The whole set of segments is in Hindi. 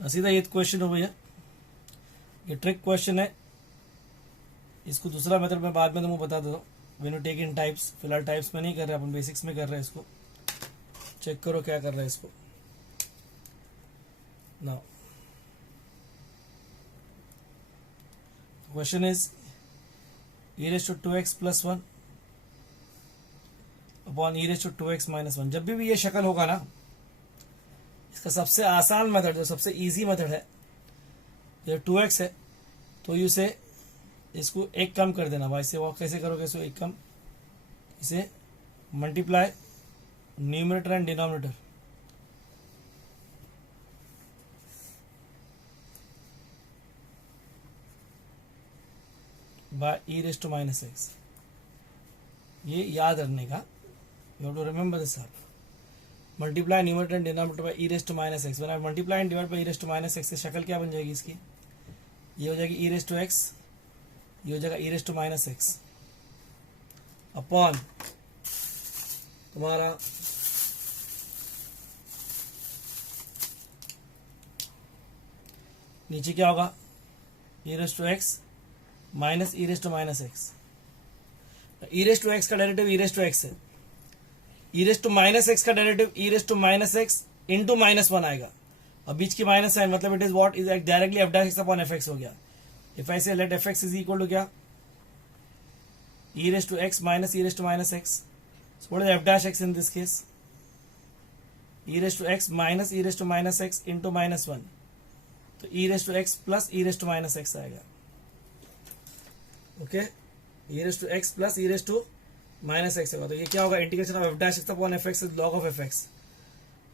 सीधा ये क्वेश्चन हो भैया, ये ट्रिक क्वेश्चन है। इसको दूसरा मेथड मैं बाद में तुमको बता देता हूँ। When you take in types, फिलहाल टाइप्स में नहीं कर रहे अपन, बेसिक्स में कर रहे हैं। इसको चेक करो क्या कर रहे हैं इसको। Now question is e raised to 2x plus 1 upon e raised to 2x minus 1। जब भी ये शक्ल होगा ना, इसका सबसे आसान मेथड, जो सबसे इजी मेथड है, ये 2x है तो इसे इसको एक कम कर देना भाई। इसे वो कैसे करोगे? इसको एक कम, इसे multiply numerator and denominator, by e raised to minus x। ये याद रखने का, you have to remember this. Multiply numerator and denominator by e raised to minus x। When I multiply and divide by e raised to minus x, से शक्ल क्या बन जाएगी इसकी? ये हो जाएगी e raised to x, ये हो जाएगा e raised to minus x upon तुम्हारा नीचे क्या होगा? e raised to x minus e raised to minus x। e raised to x का derivative e raised to x है, e raised to minus x का derivative e raised to minus x into -1 आएगा। अब बीच की माइनस साइन, मतलब it is what is directly f dash x upon fx हो गया। If I say let fx is equal to क्या? e raised to x minus e raised to minus x। So what is f dash x in this case? e raised to x minus e raised to minus x into -1, तो e raised to x plus e raised to minus x आएगा। Okay, e raised to x plus e raised to minus x होगा। तो ये क्या होगा? Integration of f dash x upon fx is log of fx।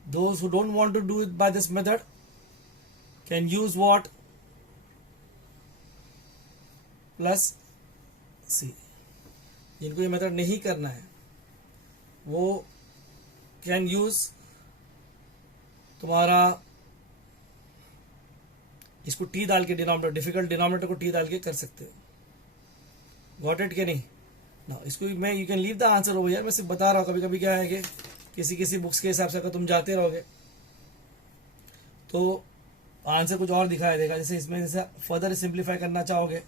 Those who don't want to do it by this method can use what? Plus c। जिनको ये मेथड नहीं करना है वो कैन यूज तुम्हारा इसको t डाल के, डिनोमिनेटर, डिफिकल्ट डिनोमिनेटर को t डाल के कर सकते हो। गॉट इट के नहीं? ना इसको मैं, you can leave the answer over here. मैं सिर्फ बता रहा हूँ, कभी कभी क्या है कि किसी किसी बुक्स के हिसाब से अगर तुम जाते रहोगे तो आंसर कुछ और दिखाई देगा। जैसे इसमें जैसे फर्दर सिंप्लीफाई करना चाहोगे,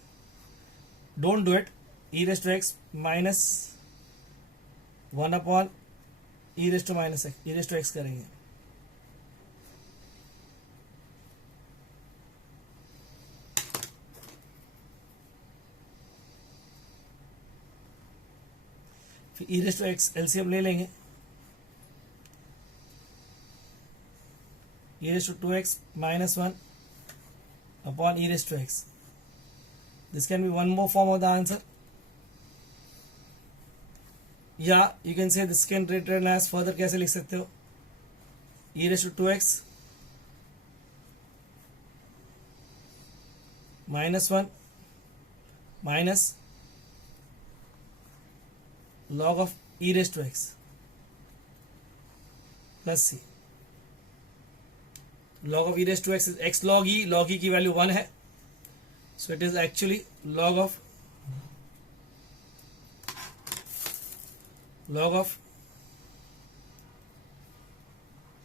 don't do it. e raised to x minus 1 upon e raised to minus x, e raised to x करेंगे। फिर e raised to x LCM ले लेंगे, e raised to 2x minus 1 upon e raised to x। This can be one more form of the answer, या you can say this can be written as further। कैसे लिख सकते हो? e raised to 2x minus 1 minus log of e raised to x plus c। log of e raised to x is x log e की वैल्यू 1 है, so it is actually log of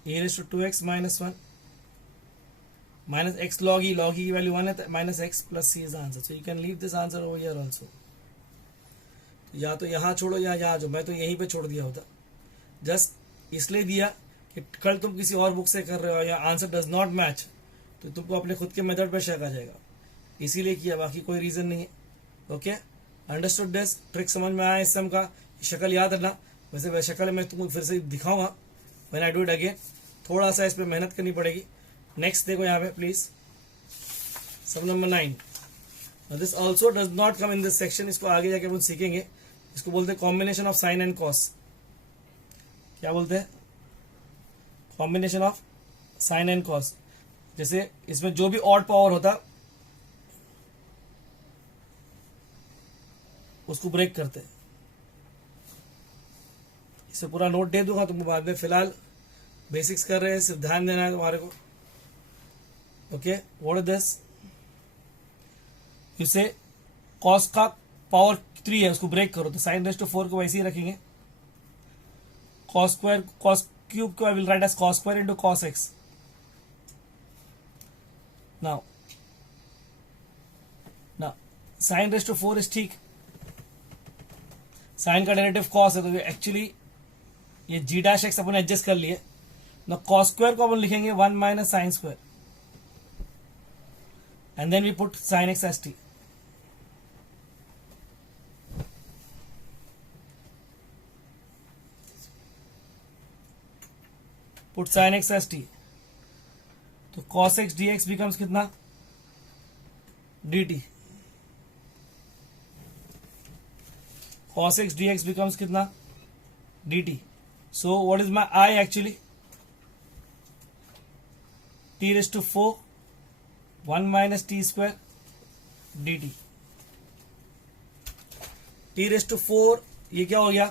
e raised to 2x minus 1 minus x log e की वैल्यू 1 है, minus x plus c is the answer। so you can leave this answer over here also। या तो यहाँ छोड़ो या यहाँ जो, मैं तो यहीं पे छोड़ दिया होता। जस्ट इसलिए दिया कि कल तुम किसी और बुक से कर रहे हो या आंसर डज नॉट मैच तो तुमको अपने खुद के मेथड पे शक आ जाएगा, इसीलिए किया, बाकी कोई रीजन नहीं है। Okay, understood this? ट्रिक समझ में आया इस सम का? शक्ल याद रखना। वैसे वह शक्ल मैं तुमको फिर से दिखाऊंगा when I do it again. थोड़ा सा इस पर मेहनत करनी पड़ेगी। नेक्स्ट देखो यहाँ पे please, some number 9। This also does not come in this section. इसको आगे जाके अपन सीखेंगे। इसको बोलते हैं combination of sine and cos. क्या बोलते हैं? Combination of sine and cos. जैसे इसमें जो भी ऑड पावर होता उसको ब्रेक करते हैं। इसे पूरा नोट दे दूंगा तुमको बाद में, फिलहाल बेसिक्स कर रहे हैं, सिर्फ ध्यान देना है तुम्हारे को। Okay, what is this? इसे कॉस का पावर 3 है, उसको ब्रेक करो तो साइन रेस टू 4 को वैसे ही रखेंगे। कॉस क्यूब को I will write as cos square into cos x. Now sine raise to 4 is ठीक, साइन का डेरिवेटिव कॉस है, तो एक्चुअली ये जी डैश एक्स अपन एडजस्ट कर लिए ना, कॉस स्क्वायर को अपन लिखेंगे 1 minus sine square and then we put sine x as t. Put sine x as t, तो cos x d x becomes कितना, d t. cos x dx becomes कितना, dt. So what is my I actually? t raised to 4 1 minus t square dt. t raised to 4 ये क्या हो गया,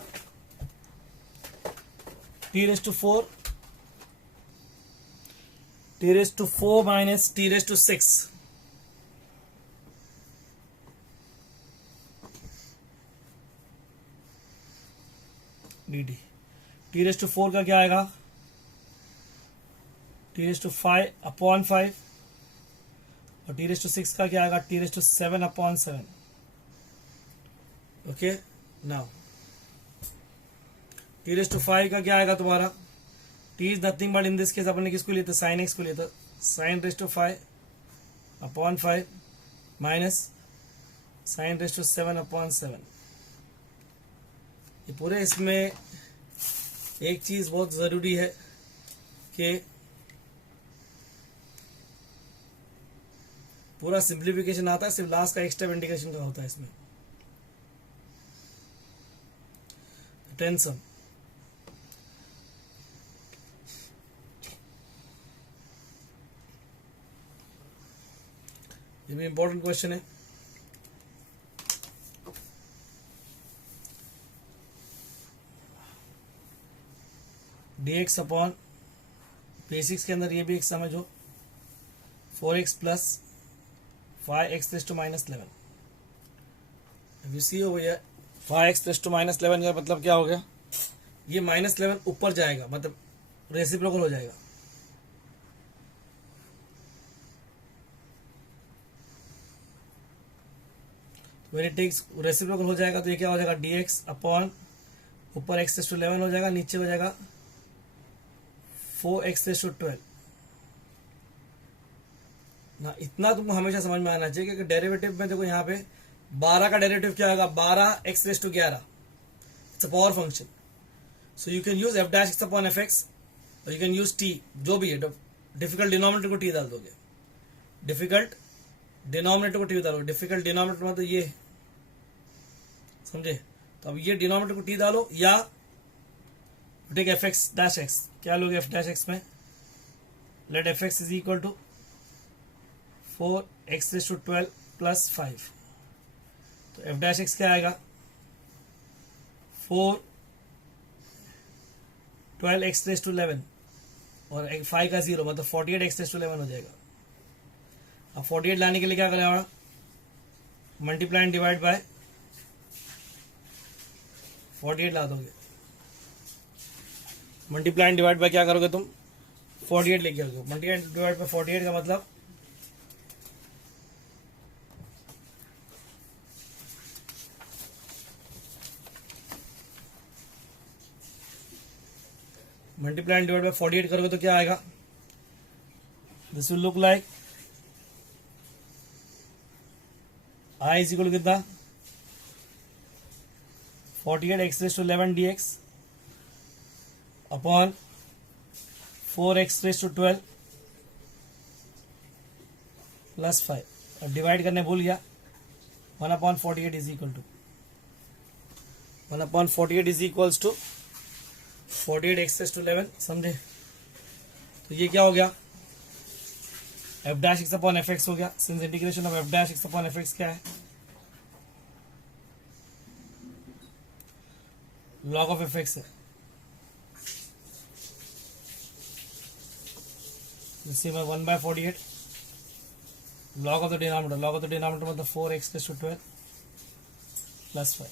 t raised to 4 minus t raised to 6 dt. t raised to 4 का क्या आएगा, t raised to 5 upon 5 और t raised to 6 का क्या आएगा, t raised to 7 upon 7. Okay, now t raised to 5 का क्या आएगा तुम्हारा, t is nothing but in this case अपन ने किसको लिया था, साइन एक्स को लिया था, sine raised to 5 upon 5 minus sine raised to 7 upon 7. ये पूरे इसमें एक चीज बहुत जरूरी है कि पूरा सिंप्लीफिकेशन आता है, सिर्फ लास्ट का एक स्टेप इंडिकेशन का होता है इसमें. टेंशन ये भी इंपॉर्टेंट क्वेश्चन है. dx अपॉन बेसिक्स के अंदर ये भी एक समझो, 4x plus 5x raise to minus 11. See हो गया 5x रेज़ टू माइनस 11 का मतलब क्या हो गया, ये -11 ऊपर जाएगा, मतलब रेसिप्रोकल हो जाएगा. वेरी टेक्स रेसिप्रोकल हो जाएगा तो ये क्या हो जाएगा, dx अपॉन ऊपर x रेज़ टू 11 हो जाएगा, नीचे हो जाएगा 4x रेज़ टू 12 ना. इतना तुमको हमेशा समझ में आना चाहिए कि डेरिवेटिव में देखो यहाँ पे 12 का डेरिवेटिव क्या होगा, 12x raise to 11. It's a power function, so you can use f dash x upon fx और यू कैन यूज t, जो भी है. डिफिकल्ट डिनोमिनेटर को t डाल दोगे, डिफिकल्ट डिनोमिनेटर को t डालोगे, डिफिकल्ट डिनोमिनेटर मतलब ये, समझे. तो अब ये डिनोमिनेटर को t डालो या take f x dash x, क्या लोगे एफ डैश एक्स में, let f x is equal to 4x raise to 12 plus 5. तो एफ डैश एक्स क्या आएगा, 4 12x रेज़ टू 11 और 5 का 0 मतलब 48x रेज़ टू 11 हो जाएगा. अब 48 लाने के लिए क्या करेगा, मल्टीप्लाई एंड डिवाइड बाय 48 ला दोगे, मल्टीप्लाई एंड डिवाइड बाय क्या करोगे तुम, 48 लेके आओगे. मल्टीप्लाई एंड डिवाइड बाय 48 का मतलब मल्टीप्लाई एंड डिवाइड बाय 48 करोगे तो क्या आएगा, this will look like I is equal कितना, 48x raise to 11 dx upon 4x raise to 12 plus 5 और डिवाइड करने भूल गया, 1 upon 48 is equal to 1 upon 48 is equals to 48x raise to 11. समझे. तो ये क्या हो गया, f dash x upon f x हो गया. Since integration of f dash x upon f x क्या है, लॉग ऑफ एफ एक्स है. इसी में 1/48 log of the denominator, log of the denominator मतलब 4x raise to 12 plus 5.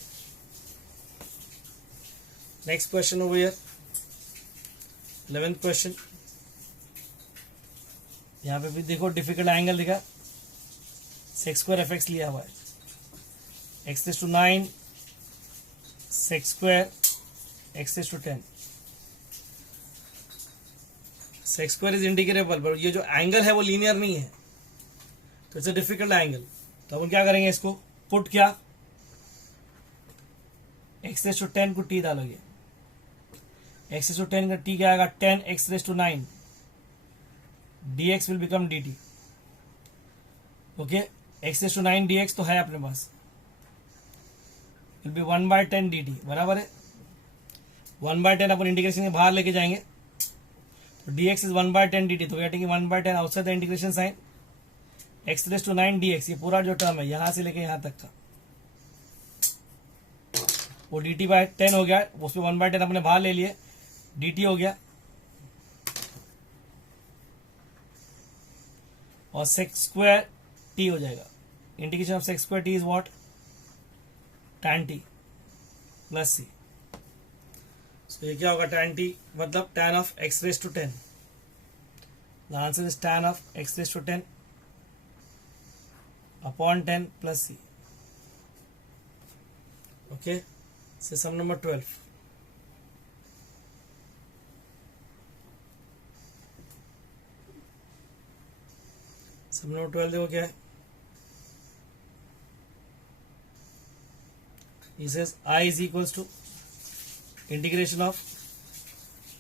Next question over here, 11th question. यहाँ पे भी देखो डिफिकल्ट एंगल दिखा, सेक्स स्क्वायर एफ एक्स लिया हुआ है, x raise to 9 sec square x raise to 10. Sec square is integrable, but ये जो एंगल है वो लीनियर नहीं है, तो इट्स अ डिफिकल्ट एंगल. तो अपन क्या करेंगे, इसको पुट क्या, एक्स रेज टू 10 को टी डालोगे, एक्स रेज टू 10 का टी क्या आएगा 10 x raise to 9, dx will become dt. Okay, x raise to 9 dx तो है अपने पास, विल बी 1/10 dt, बराबर है. 1/10 अपन इंटीग्रेशन के बाहर लेके जाएंगे, तो dx इज 1/10 dt, तो we are taking 1/10 outside the integration sign, x raise to 9 dx, ये पूरा जो टर्म है यहां से लेके यहां तक का, वो dt/10 हो गया, उसमें 1/10 अपने बाहर ले लिए, dt हो गया, और सेक्स स्क्वायर टी हो जाएगा. Integration of sec square t is what, tan t plus c. So ये क्या होगा, tan टी मतलब tan of x raise to 10. The answer is tan of x raise to 10 upon 10 plus c. Okay, so sum number 12. Sum number 12 देखो क्या है. He says I is equals to integration of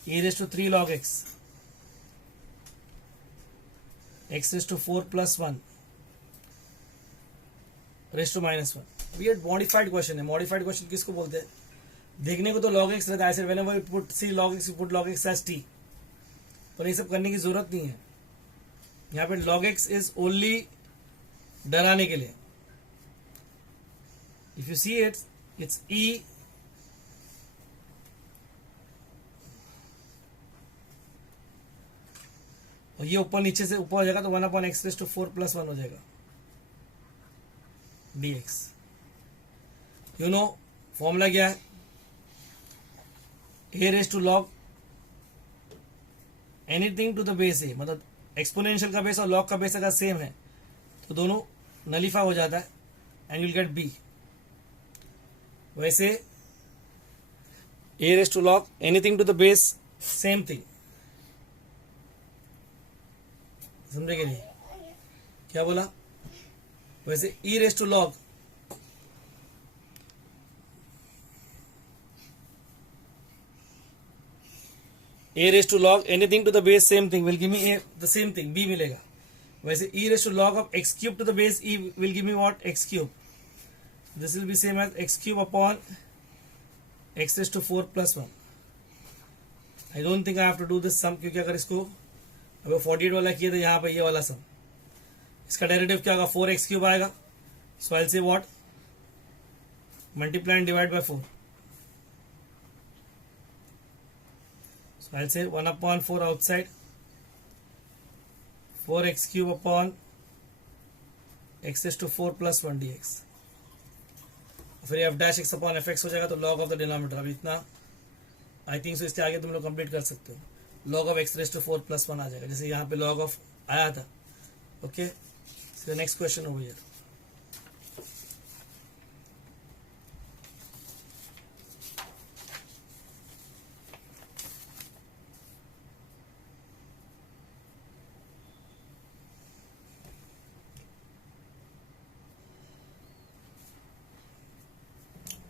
e raised to 3 log x, x raised to 4 plus 1 raised to minus 1. ये मॉडिफाइड क्वेश्चन है. मॉडिफाइड क्वेश्चन किसको बोलते हैं, देखने को तो log x रहता है ऐसे, whenever you put c log x you put log x as t, पर ये सब करने की जरूरत नहीं है. यहाँ पे log x इज ओनली डराने के लिए. If you see it's e और ये ऊपर नीचे से ऊपर हो जाएगा, तो 1/x रेज टू 4 प्लस 1 हो जाएगा dx. यू नो फॉर्मूला क्या है, a raise to log anything to the base a, मतलब एक्सपोनेंशियल का बेस और लॉग का बेस अगर सेम है तो दोनों नलीफाई हो जाता है एंड यूल गेट b. वैसे a raise to log anything to the base same thing, समझे कि नहीं क्या बोला. वैसे e raise to log a raised to log anything to the base same thing will give me a the same thing b मिलेगा. वैसे e raised to log of x cube to the base e will give me what, x cube. This will be same as x cube upon x raised to 4 plus 1. I don't think I have to do this sum, क्योंकि अगर इसको अगर 48 वाला किया तो यहाँ पे ये वाला सम, इसका डेरिवेटिव क्या होगा, 4x क्यूब आएगा. So I will say what, multiply and divide by 4. So I'll say 1/4 outside, 4x cube upon x raised to 4 plus 1 dx. फिर f dash x upon f x हो जाएगा, तो log of the denominator. अब इतना आई थिंक सो इसके आगे तुम लोग कंप्लीट कर सकते हो. log of x raised to 4 plus 1 आ जाएगा, जैसे यहाँ पे log of आया था. Okay, so next question over here.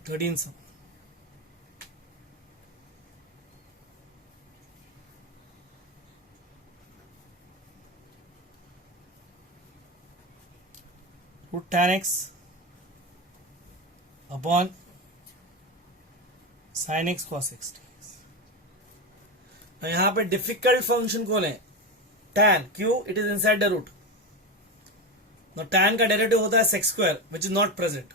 Thirteen sum. root tan x upon sin x cos x. यहां पे डिफिकल्ट फंक्शन कौन है, tan. क्यों, it is inside the root. tan का डेरिवेटिव होता है sec x square which is not present.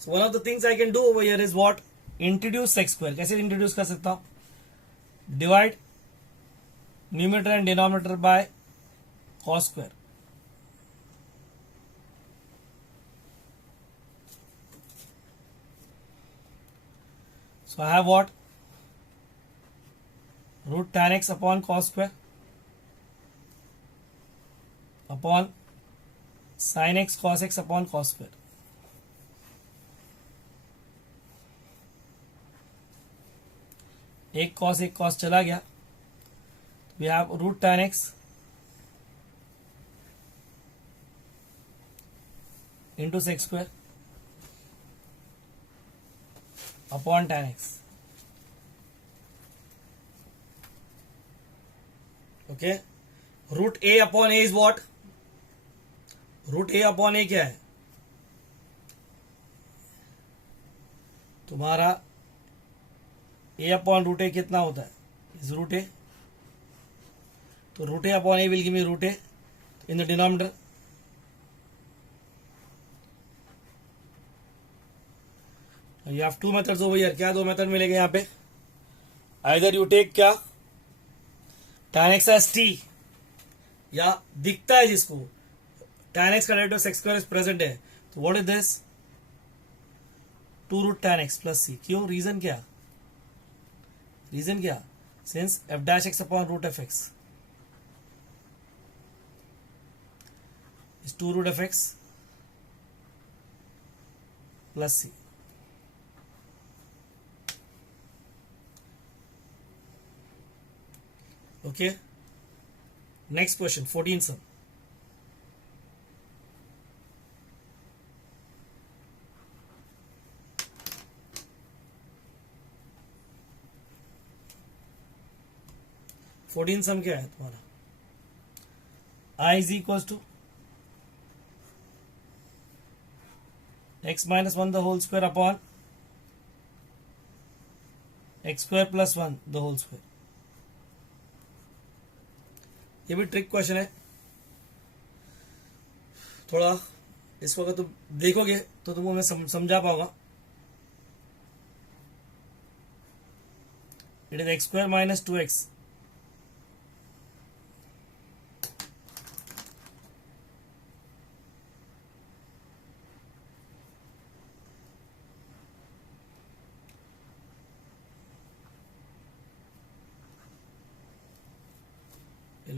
So one of the things I can do over here is what, introduce sec square. कैसे इंट्रोड्यूस कर सकता हूं, divide numerator and denominator bye cos square. So I have what, root tan x upon cos square upon sine x cos x upon cos square. एक कॉस चला गया. We have root tan x into sec x square upon tan x. Okay. Root a upon a is what? Root a upon a क्या है तुम्हारा? a अपॉन रूट a कितना होता है? Is root a. तो root a upon a will give me root a in the denominator. You have two methods over here. क्या दो मेथड मिलेंगे यहाँ पे? आइदर यू टेक क्या tan x एज t, या दिखता है जिसको tan x का derivative sec x square is present है, तो what is this? 2 root tan x plus c. क्यों? रीजन क्या? रीजन क्या? सिंस f डैश x अपॉन root f x is 2 root f x plus c. Okay. Next question, 14 sum. Fourteen sum क्या है तुम्हारा? I is equals to x minus 1 the whole square upon x square plus 1 the whole square. ये भी ट्रिक क्वेश्चन है थोड़ा. इसको अगर तुम देखोगे तो तुमको मैं समझा पाऊंगा. It is x square minus 2x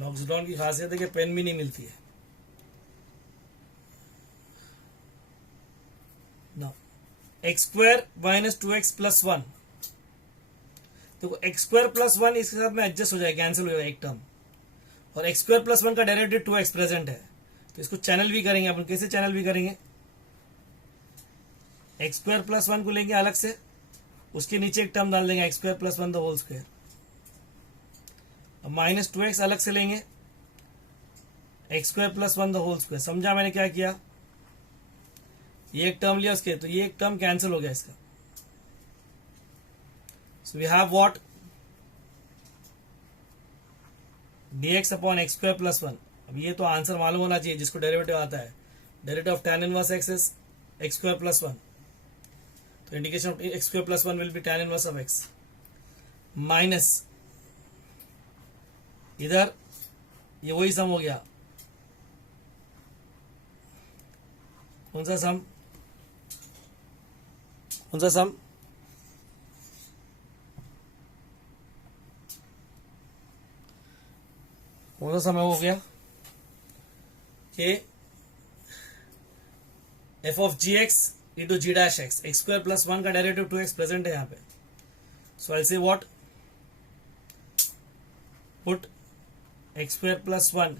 लॉक्सडाउन की खासियत है कि पेन भी नहीं मिलती है ना. X square minus 2x plus 1. देखो एक्स स्क्वायर प्लस 1 इसके साथ में एडजस्ट हो जाएगा, कैंसिल हो जाएगा एक टर्म. और एक्स स्क्वायर प्लस 1 का डेरिवेटिव 2x प्रेजेंट है, तो इसको चैनल भी करेंगे अपन. कैसे चैनल भी करेंगे? एक्स स्क्वायर प्लस 1 को लेंगे अलग से, उसके नीचे एक टर्म डाल देंगे x square plus 1 the whole square. अब माइनस 2x अलग से लेंगे, x square plus 1 the whole square. समझा मैंने क्या किया? ये एक टर्म लिया उसके, तो ये एक टर्म कैंसिल हो गया इसका. So we have what? dx upon x square plus 1. अब ये तो आंसर मालूम होना चाहिए जिसको डेरिवेटिव आता है. Derivative of tan inverse x is x square plus 1. तो indication of x square plus 1 will be tan inverse of x minus इधर ये वही सम हो गया. कौन सा सम? कौन सा सम? कौन सा सम हो गया कि f of g x into g dash x. X square plus 1 का डेरिवेटिव 2x प्रेजेंट है यहाँ पे. So I say what? Put x square plus 1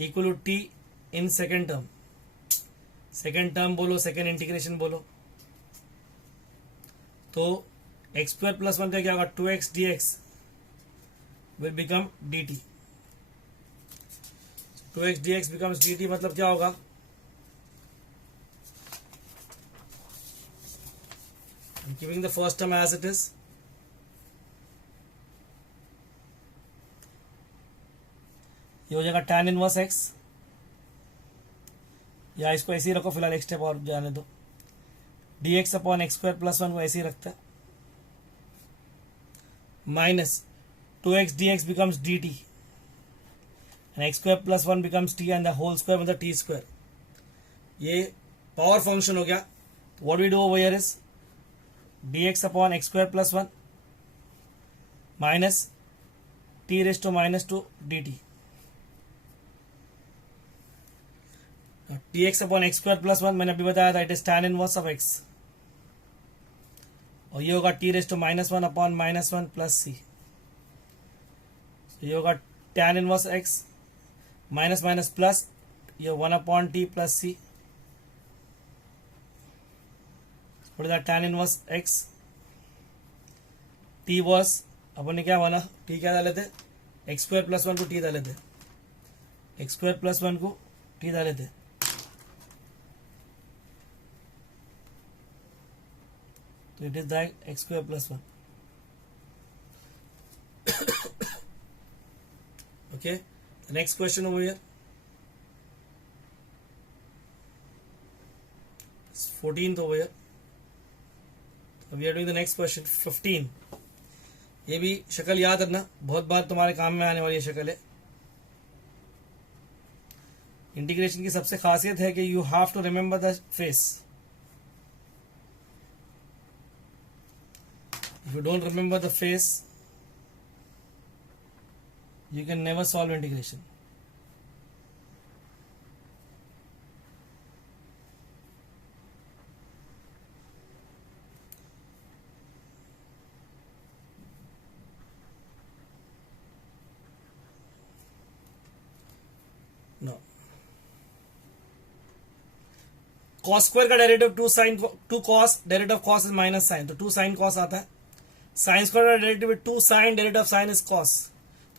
equal to t in second term. Second term बोलो, सेकेंड इंटीग्रेशन बोलो. तो एक्स स्क्वायर प्लस 1 का क्या होगा? 2x dx will become dt. 2x dx becomes dt मतलब क्या होगा? I'm giving the first term as it is. ये हो जाएगा tan इनवर्स x, या इसको ऐसे ही रखो फिलहाल, एक स्टेप और जाने दो. dx upon x square plus 1 को ऐसे ही रखता है, minus 2x dx becomes dt and x square plus 1 becomes t and the whole square मतलब t स्क्वायर. ये पावर फंक्शन हो गया. What we do over here is dx upon x square plus 1 minus t raise to minus 2 dt. T x upon x square plus one, मैंने अभी बताया था it is tan inverse of x, और ये होगा t raise to minus one upon minus one plus c, ये होगा tan inverse x minus minus plus, ये one upon t plus c, tan inverse x t वर्स अपन ने क्या बना, टी क्या डाले थे, एक्स स्क्वायर प्लस वन को टी डाले थे, एक्स स्क्वायर प्लस वन को टी डाले थे, तो it is that x square plus one. Okay, the next question over here is 14th over here. So we are doing the next question 15. ये भी शक्ल याद रखना, बहुत बार तुम्हारे काम में आने वाली ये शक्ल है. इंटीग्रेशन की सबसे खासियत है कि you have to remember the face. If you don't remember the face you can never solve integration. No. cos square का derivative two cos, derivative of cos is minus sine, तो 2 sin cos आता है. sin स्क्वायर का derivative 2 sin, derivative of sin is cos.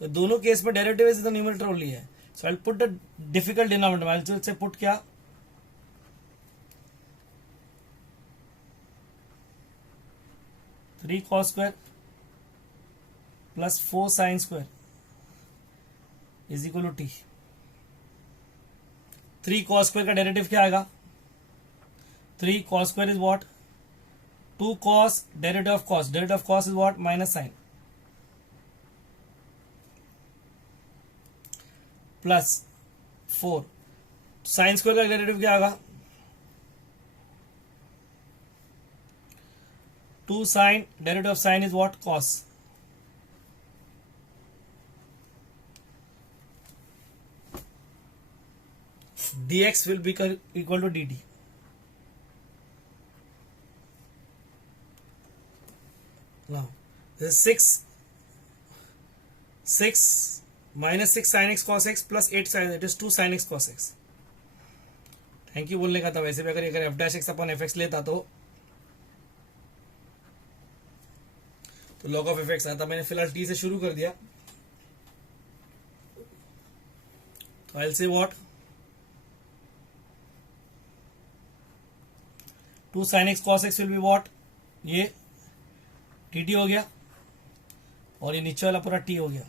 तो दोनों केस में derivative is the numerator only है. So I will put the difficult denominator, I will से पुट क्या, three cos square plus 4 sin square is equal to t. 3 cos square का डेरिवेटिव क्या आएगा, 3 cos square is what, 2 cos, derivative of cos, derivative of cos is what, minus sine, plus 4 sine square का डेरिवेटिव क्या आएगा, 2 sin, derivative of sine is what, cos. dx will be equal to dt. Now this is 6 minus 6 sin x cos x plus 8 sin, it is 2 sin x cos x. Thank you बोलने का था. वैसे भी अगर F dash x upon f x लेता तो लॉग ऑफ एफ एक्स आता. मैंने फिलहाल टी से शुरू कर दिया, तो आई will say what, 2 sin x cos x will be what, ये टी हो गया, और ये नीचे वाला पूरा टी हो गया.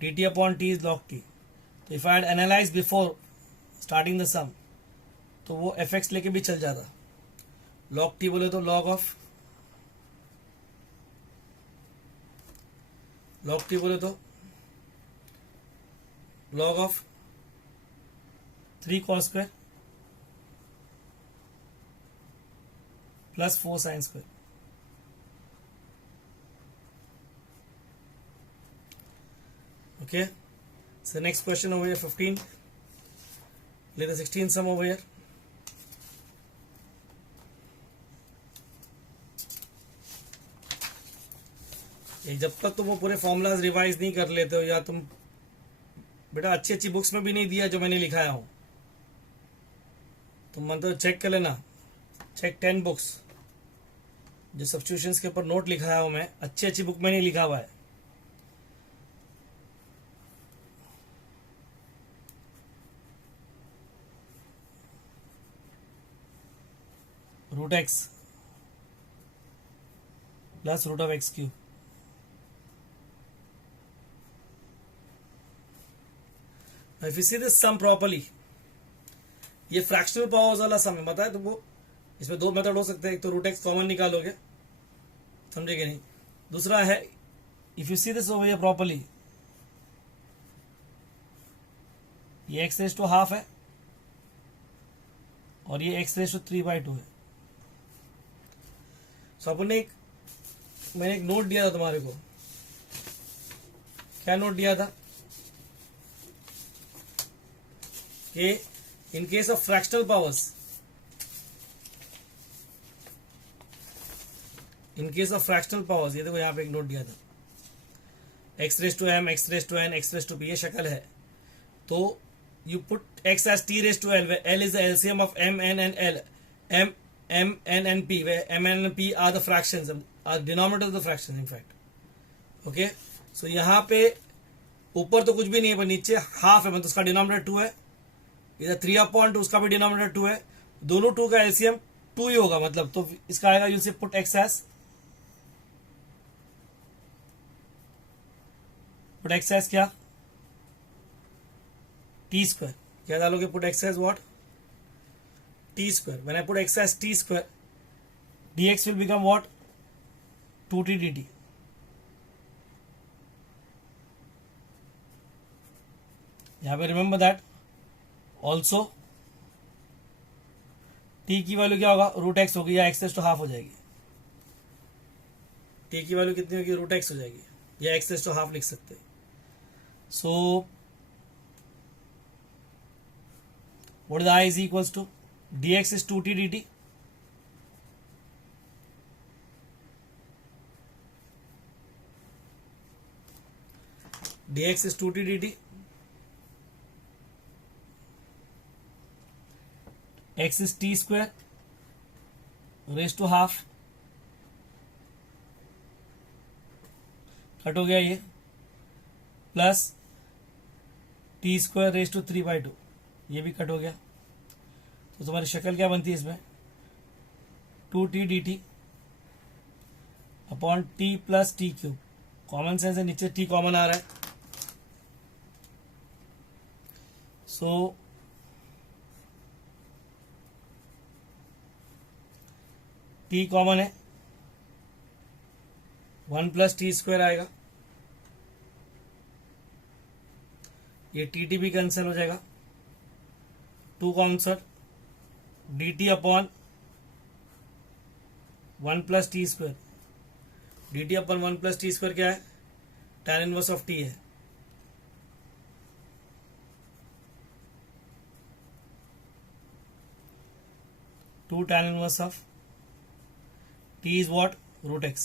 dt upon t is log t. तो if I had analyse before starting the sum, तो वो fx लेके भी चल जाता. log t बोले तो log t बोले तो log of 3 cos square plus 4 sin square. Okay, so the next question over here 15. Let the 16 sum over here. जब तक तुम वो पूरे फॉर्मूलाज रिवाइज नहीं कर लेते हो, या तुम बेटा अच्छी अच्छी बुक्स में भी नहीं दिया जो मैंने लिखाया हूं, तुम मतलब चेक कर लेना, चेक 10 बुक्स जो सब्स्टिट्यूशंस के ऊपर नोट लिखाया हूं मैं, अच्छी अच्छी बुक में नहीं लिखा हुआ है. Root x plus root of x cube. If you see this sum properly, ये फ्रैक्शनल पावर्स वाला सम है, बताए तुमको. इसमें दो मेथड हो सकते हैं, एक तो रूट एक्स कॉमन निकालोगे, समझेगे नहीं. दूसरा है, if you see this over here properly, ये एक्स रेज टू हाफ है और ये एक्स रेज टू 3/2 है. सो अपन ने मैंने एक नोट दिया था तुम्हारे को. क्या नोट दिया था कि In case of fractional powers, ये देखो यहाँ पे एक नोट दिया था, x raise to m, x raise to n, x raise to p, ये शक्ल है. तो you put x as t raised to l, where l is the LCM of m, n and l. m, n and p, where m, n and p are the fractions, are denominators of the fractions in fact. Okay, so यहाँ पे ऊपर तो कुछ भी नहीं है पर नीचे हाफ है, मतलब उसका डिनोमिनेटर 2 है. इधर 3/2, उसका भी डिनोमिनेटर 2 है. दोनों 2 का एलसीएम 2 ही होगा, मतलब तो इसका आएगा यू से पुट x as क्या t square. क्या डालोगे? Put x as what? t square. When I put x as t square, dx will become what? 2t dt. यहाँ पे रिमेंबर दैट ऑल्सो t की वैल्यू क्या होगा? रूट एक्स होगी या x रेज़ टू हाफ हो जाएगी. t की वैल्यू कितनी होगी? रूट एक्स हो जाएगी या x रेज़ टू हाफ लिख सकते हैं. So what is I is equals to dx is 2t dt. dx is 2t dt. x is t square raised to half. Cut हो गया ये, plus t square raise to 3/2, ये भी कट हो गया. तो तुम्हारी शक्ल क्या बनती है इसमें? 2t dt upon t plus T cube. Common sense है, नीचे t कॉमन आ रहा है. सो t कॉमन है, 1 प्लस टी स्क्वायर आएगा. ये टी भी कैंसिल हो जाएगा. 2 common sir, dt upon 1 plus t square. dt upon 1 plus t square क्या है? tan इनवर्स ऑफ t है. Two tan inverse of t is what? Root x.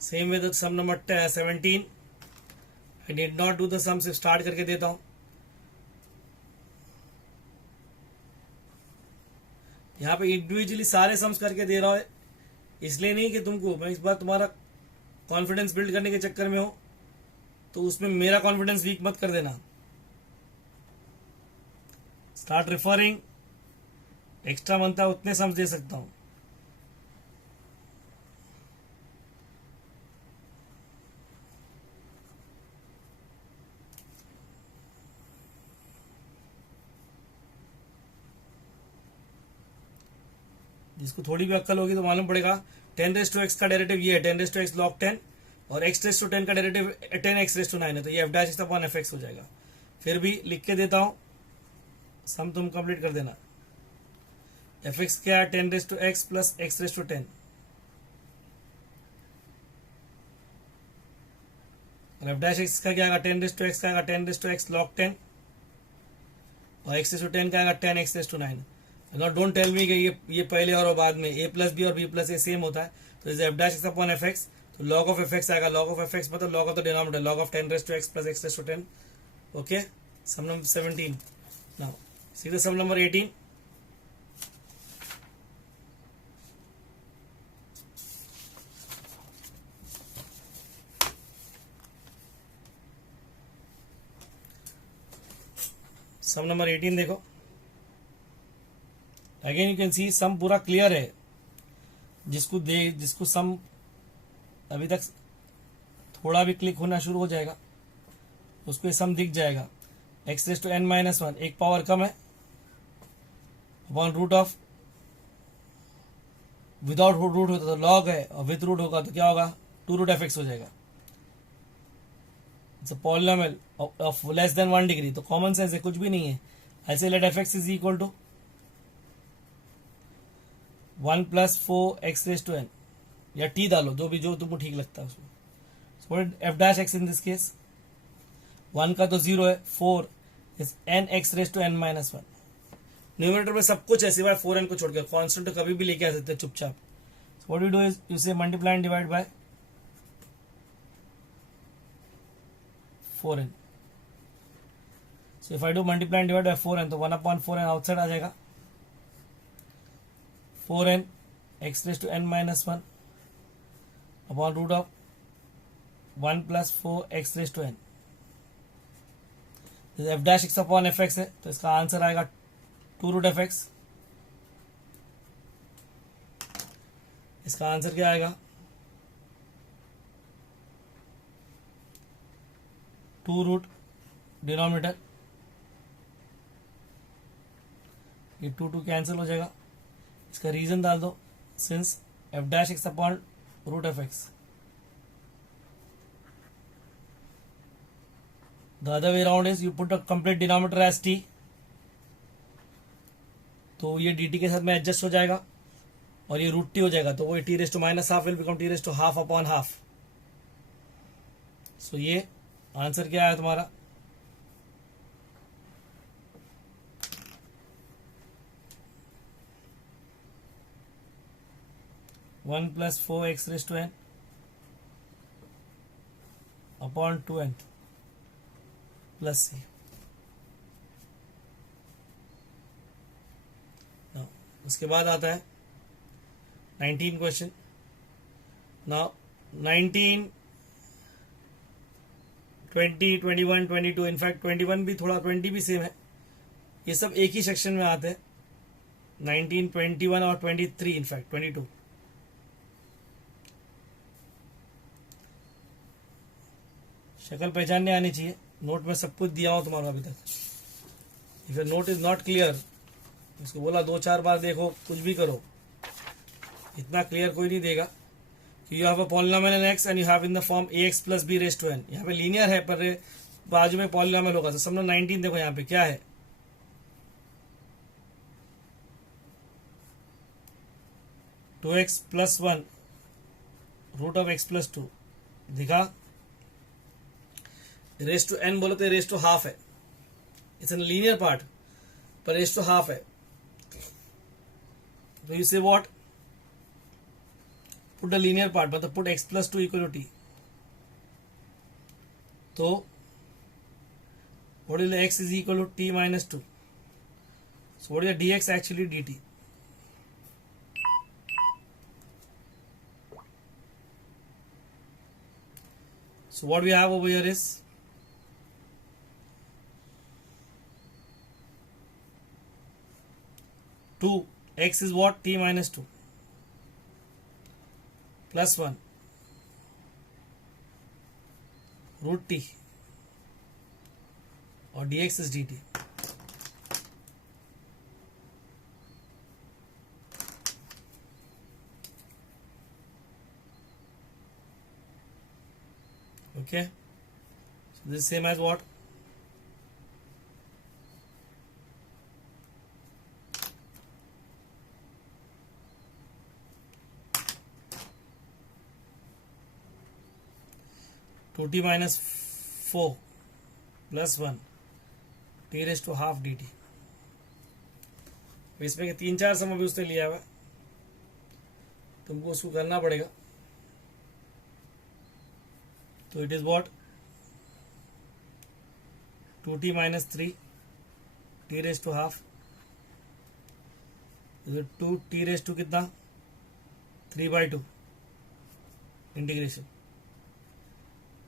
Same with the sum number 17. I did not do the sum, सिर्फ स्टार्ट करके देता हूं. यहाँ पे इंडिविजुअली सारे सम्स करके दे रहा है, इसलिए नहीं कि तुमको मैं इस बार तुम्हारा कॉन्फिडेंस बिल्ड करने के चक्कर में हो तो उसमें मेरा कॉन्फिडेंस वीक मत कर देना. Start referring. एक्स्ट्रा बनता है उतने सम्स दे सकता हूं. जिसको थोड़ी भी अक्ल होगी तो मालूम पड़ेगा 10 रेज़ टू x का डेरिवेटिव ये है 10 रेज़ टू x log 10 और x रेज़ टू 10 का डेरिवेटिव 10x रेज़ टू 9 है, तो ये f डैश अपॉन fx हो जाएगा. फिर भी लिख के देता हूं, सम तुम कंप्लीट कर देना. fx क्या है? 10 raise to x plus x raise to 10. और f डैश x का क्या आएगा? 10 रेज़ टू x का आएगा 10 रेज़ टू x log 10 और x रेज़ टू 10 का आएगा 10x raise to 9. Not don't tell me कि ये पहले और बाद में a प्लस बी और b प्लस ए सेम होता है. तो is f dash x upon f x, तो लॉग ऑफ एफ एक्स आएगा. लॉग ऑफ एफ एक्स मतलब log of the denominator, log of 10 raise to x plus x raise to 10. Okay, sum number 17. Now see the sum number 18. Some number 18 देखो. अगेन यू कैन सी सम पूरा क्लियर है. जिसको सम अभी तक थोड़ा भी क्लिक होना शुरू हो जाएगा उसको ये सम दिख जाएगा. x raise to n minus 1, एक पावर कम है, upon root of, without root होता तो लॉग है और विद रूट होगा तो क्या होगा? 2 रूट एफ एक्स हो जाएगा. It's a polynomial of less than 1 degree. तो कॉमन सेंस है, कुछ भी नहीं है. ऐसे let f x is equal to 1 plus 4 x raise to n, या t डालो, जो तुमको ठीक लगता है उसमें. So what is f dash x in this case? 1 का तो 0 है, 4 is n x raised to n minus 1. Numerator में सब कुछ है सिवाय 4n को छोड़ के, कांस्टेंट तो कभी भी लेके आ सकते हैं चुपचाप. So what you do is you say multiply and divide by 4n. So if I do multiply and divide by 4n तो 1/4n आउटसाइड आ जाएगा. 4n x raised to n minus 1 upon root of 1 plus 4 x raised to n. f dash x upon f x है तो इसका आंसर आएगा 2 root f x. इसका आंसर क्या आएगा? 2 रूट डिनोमिनेटर, ये 2 कैंसिल हो जाएगा. इसका रीजन डाल दो, सिंस f dash x अपॉन root f x. The other way around is you put a complete denominator as t, तो ये dt के साथ में एडजस्ट हो जाएगा और ये रूट t हो जाएगा, तो वो t raise to minus half will become t raise to half upon half. So ये आंसर क्या है तुम्हारा? One plus 4x raise to n upon 2n plus c. उसके बाद आता है 19 क्वेश्चन. नाउ 19, 20, 21, 22, इनफैक्ट 21 भी थोड़ा, 20 भी सेम है. ये सब एक ही सेक्शन में आते हैं. 19, 21 और 23, इनफैक्ट 22. शक्ल पहचानने आनी चाहिए. नोट में सब कुछ दिया हो तुम्हारा अभी तक. If your note is not clear, उसको बोला 2-4 बार देखो, कुछ भी करो, इतना क्लियर कोई नहीं देगा. You have a polynomial in x and you have in the form ax plus b raise to n. यहाँ पे लीनियर है पर बाजू में पॉलिनोमियल होगा. तो समझो 19 देखो यहाँ पे क्या है, 2x plus 1 root of x plus 2. दिखा, रेज टू n बोलो तो रेज टू हाफ है. इट्स एन लीनियर पार्ट पर रेज टू हाफ है. तो you say what, put a linear part, मतलब put x plus 2 equal to t. तो what is x is equal to t minus 2. So what is dx actually dt. So what we have over here is 2, x is what, t minus 2 plus 1 root t और dx is dt. Okay, so this is same as what, two t minus 4 plus 1 t raise to half d t. इसमें 3-4 सम अभी उसने लिया हुआ है, तुमको उसको करना पड़ेगा. तो it is what, 2t minus 3 t raise to half, 2t raise to कितना, 3/2 integration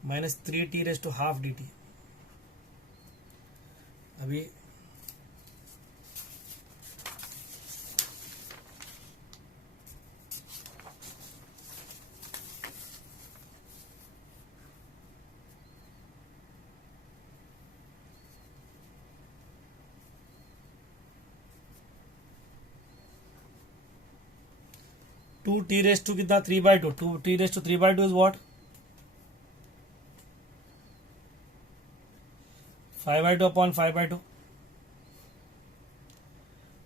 minus 3t raise to half dt. अभी टू टी रेज टू कितना, 3/2. 2t raise to 3/2 is what, 5/2 upon 5/2.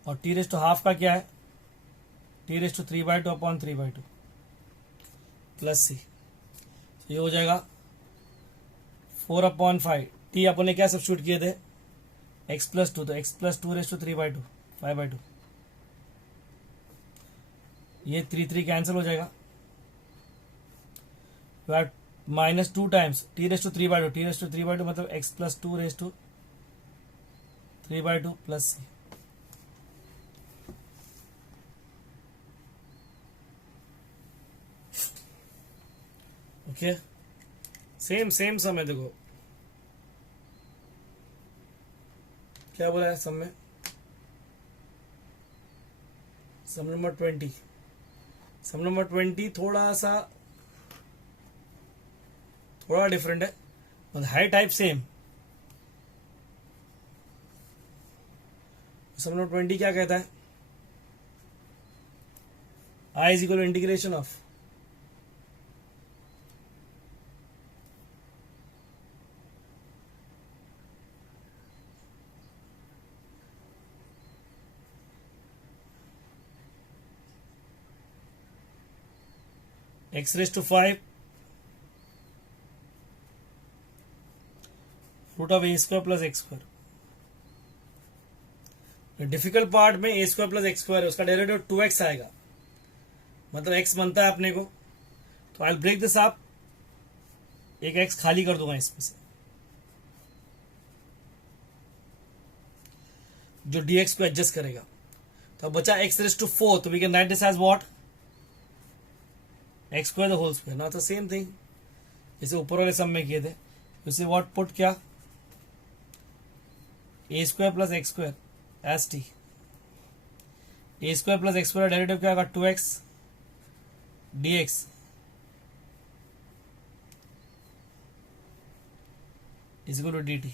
और टी रेज टू हाफ का क्या है, t raise to 3/2 upon 3/2 plus c. ये हो जाएगा 4/5 टी अपन ने क्या सब्स्टिट्यूट किए थे, x+2, तो x+2^3/2 5/2, ये 3 कैंसिल हो जाएगा, -2 टाइम्स t^3/2 t^3/2 मतलब x+2^3/2 plus c। Okay, same sum है। देखो क्या बोला है सम में, सम नंबर 20 थोड़ा डिफरेंट है, but high type same. Sum number 20 क्या कहता है, I is equal to integration of x⁵ root of a² plus x²। Difficult part में a² प्लस x² है, उसका डेरिवेटिव 2x आएगा, मतलब x बनता है अपने को, तो आई ब्रेक दिस अप, एक x खाली कर दूंगा इसमें से, जो dx को एडजस्ट करेगा, तो अब बचा x⁴, तो we can write this as what, x² the whole square. Not the same thing जैसे ऊपर वाले सम में किए थे, उसे व्हाट पुट क्या, a² plus x² as t, a² plus x² derivative क्या होगा, 2x dx is equal to dt।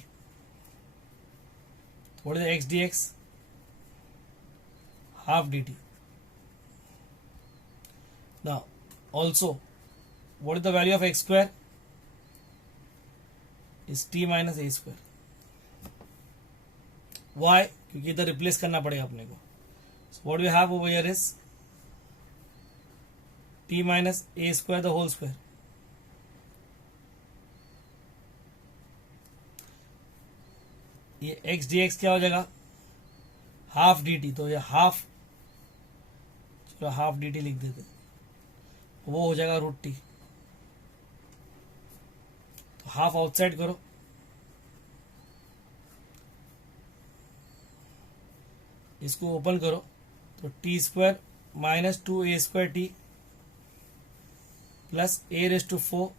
What is x dx, half dt। Now also what is the value of x² is t minus a²। why, क्योंकि इधर रिप्लेस करना पड़ेगा अपने को। so what we have over here is t minus a² the whole square। ये x dx क्या हो जाएगा, हाफ dt, तो ये हाफ, चलो हाफ dt लिख देते, वो हो जाएगा √t। तो हाफ आउटसाइड करो, इसको ओपन करो, तो t² minus 2a² plus a⁴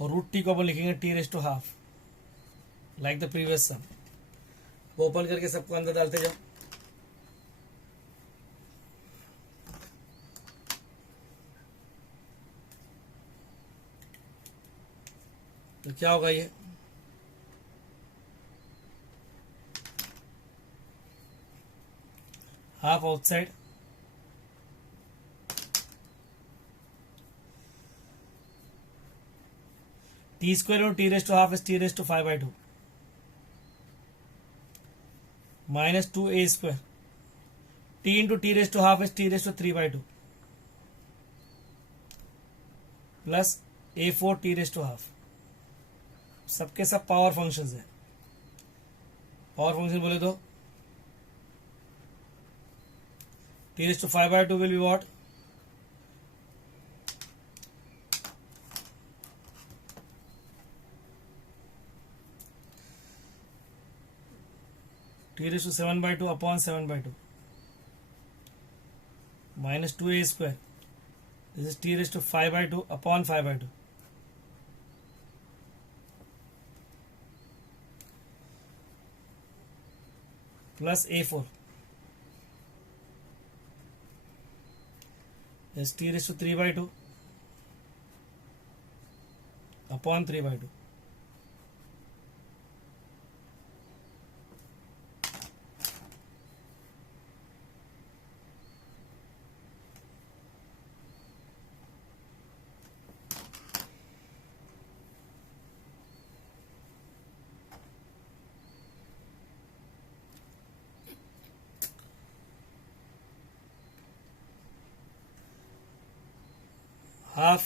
और √t को अपन लिखेंगे t⁻², लाइक द प्रीवियस सम। वो ओपन करके सबको अंदर डालते जाओ, तो क्या होगा, ये हाफ आउटसाइड t² और t⁻² is t⁻², minus 2a² t into t⁻² is t⁻3/2 plus a4 t⁻²। सबके सब पावर फंक्शंस है। पावर फंक्शन बोले तो t⁻5/2 will be what, t⁻7/2 upon 7/2 minus 2a², this is t⁻5/2 upon 5/2 plus a4 is t⁻3/2 upon 3/2। Half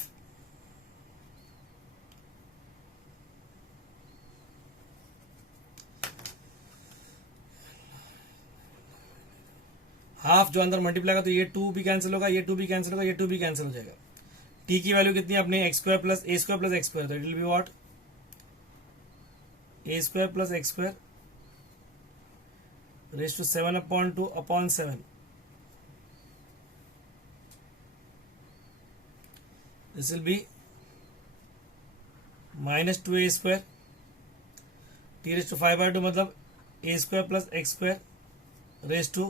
half जो अंदर मल्टीप्लाई का, तो ये 2 भी कैंसिल होगा, ये 2 भी कैंसिल होगा, ये 2 भी कैंसिल हो जाएगा। टी की वैल्यू कितनी है अपने x square plus a square plus x square, तो it will be what a square plus x square raise to 7/2/7. This will be minus 2a square t raised to 5/2 मतलब a square plus x square raised to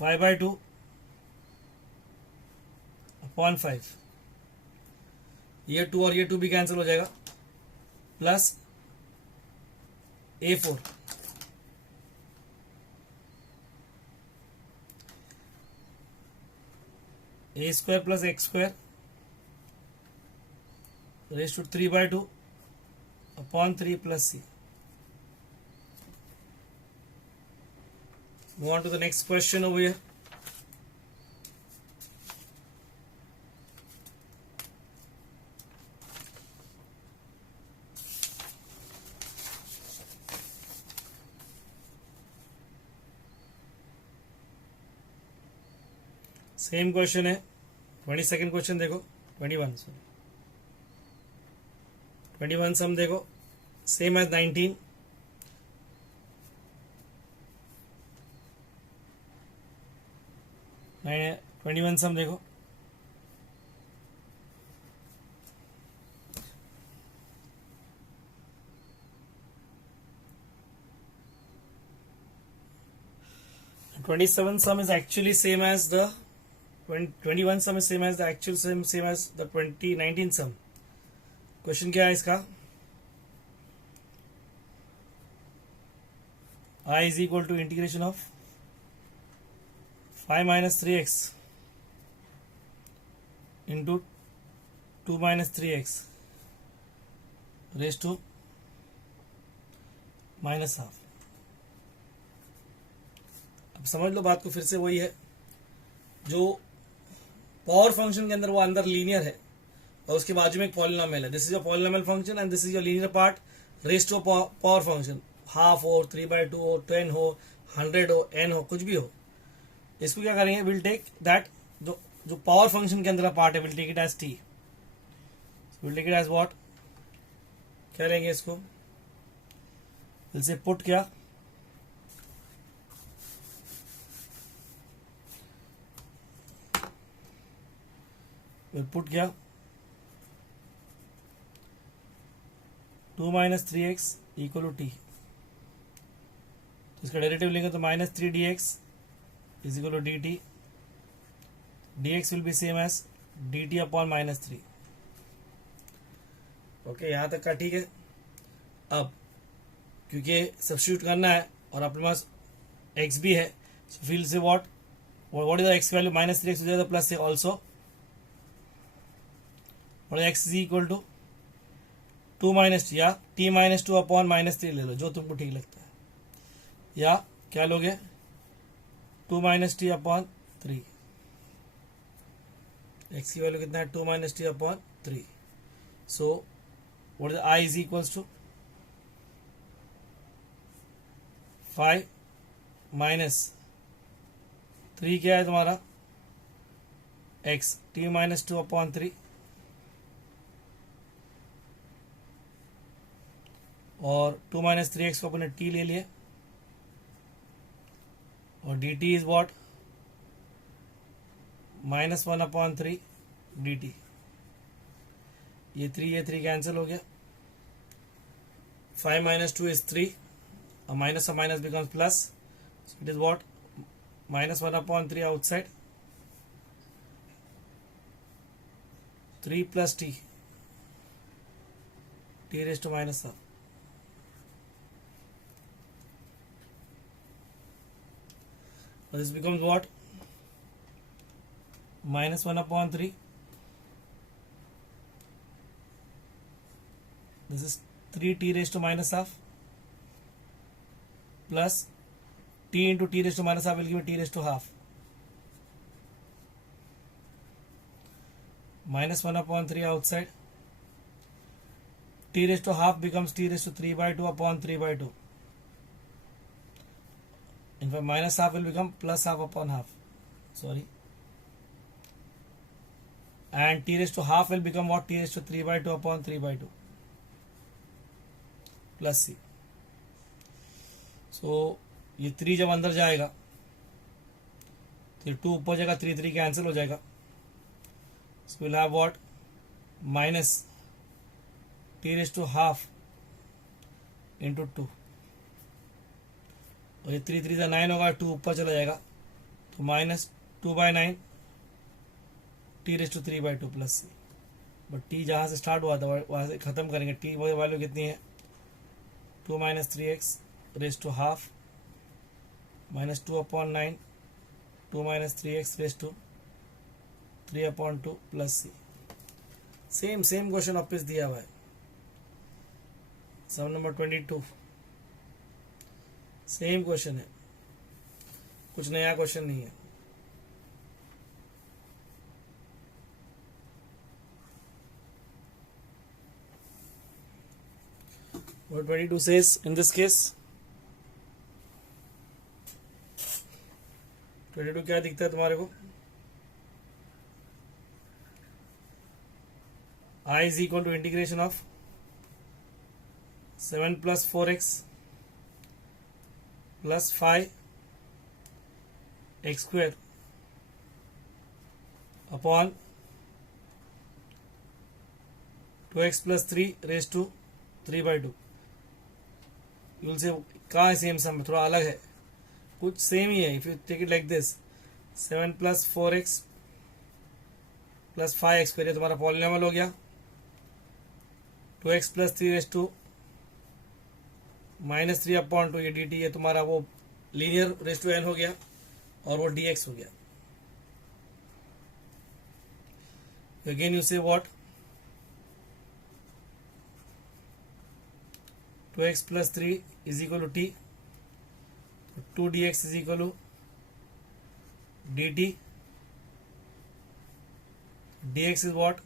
5/2/5. ये 2 और ये 2 भी कैंसिल हो जाएगा, plus a4 a square plus x square raised to 3/2/3 plus c. Move on to the next question over here. Same question है, 22nd क्वेश्चन देखो, 21 सम देखो, सेम एज 19. 21 सम देखो, '27 sum is actually same as the 21 sum is same as the actual same as the 2019 sum. Question क्या है इसका? I is equal to integration of 5 minus 3x into 2 minus 3x raised to minus half. अब समझ लो बात को फिर से, वही है जो पावर फंक्शन के अंदर वो अंदर लीनियर है और उसके बाजू में एक पॉलिनोमियल है. This is your polynomial function and this is your linear part raised to power function. Half हो, 3/2 हो, 10 हो, 100 हो, n हो, कुछ भी हो. इसको क्या करेंगे, विल टेक दैट जो पावर फंक्शन के अंदर पार्ट है, will take it as t. Will take it as what, क्या लेंगे इसको, विल से पुट क्या, पुट क्या 2 minus 3x equal to t. तो इसका डेरिवेटिव लेंगे तो minus 3 dx is equal to dt. dx will be same as dt upon minus 3. Okay, यहां तक का ठीक है. अब क्योंकि सब्स्टिट्यूट करना है और अपने पास x भी है, so feel say what is the x value, minus 3x हो जाएगा प्लस से ऑल्सो, और x is equal to 2 minus t या t minus 2 अपॉन माइनस 3 ले लो, जो तुमको ठीक लगता है. या क्या लोगे, 2 minus t अपॉन 3. x की वैल्यू कितना है, 2 minus t अपॉन 3. So what is i is equals to 5 minus 3 क्या है तुम्हारा x, t minus 2 अपॉन 3, और 2 minus 3x को अपने t ले लिए, और dt इज व्हाट -1/3 dt. ये 3 कैंसिल हो गया. 5 minus 2 is 3, a minus becomes plus, so it is what -1/3 outside, 3 plus t raised to minus half. This becomes what, -1/3. This is 3t raised to minus half plus t into t raised to minus half will give me t raised to half. -1/3 outside, t t raised to half becomes t raised to 3 by 2 upon 3 by 2. In fact, minus half will become plus half upon half. Sorry. And t raised to half will become what? T raised to 3 by 2 upon 3 by 2 plus c. So ये 3 जब अंदर जाएगा तो 2 ऊपर जाएगा, 3 3 कैंसिल हो जाएगा. So we'll have what? Minus t raised to half into 2. और ये 3 3 से 9 होगा, 2 ऊपर चला जाएगा तो minus 2 by 9 t raised to 3 by 2 plus c. But t जहाँ से स्टार्ट हुआ था वहाँ से ख़त्म करेंगे. t वैल्यू कितनी है? 2 minus 3x raised to half minus 2 upon 9 2 minus 3x raised to 3 upon 2 plus c. Same question वापस दिया हुआ है. सम नंबर 22 सेम क्वेश्चन है, कुछ नया क्वेश्चन नहीं है. What 22 says in this case? 22 क्या दिखता है तुम्हारे को? I is equal to integration of 7 plus 4x plus 5 x square upon 2x plus 3 raised to 3 by 2. You will say कहाँ है सेम सम? थोड़ा अलग है, कुछ सेम ही है. If you take it like this 7 plus 4x plus 5x square, ये तुम्हारा पॉलिनॉमियल हो गया. 2x plus 3 raised to minus 3 upon 2 ये dt, ये तुम्हारा वो लीनियर रेस्ट टू n हो गया और वो dx हो गया. Again you say what? 2x plus 3 is equal to t. 2 dx is equal to dt. dx is what?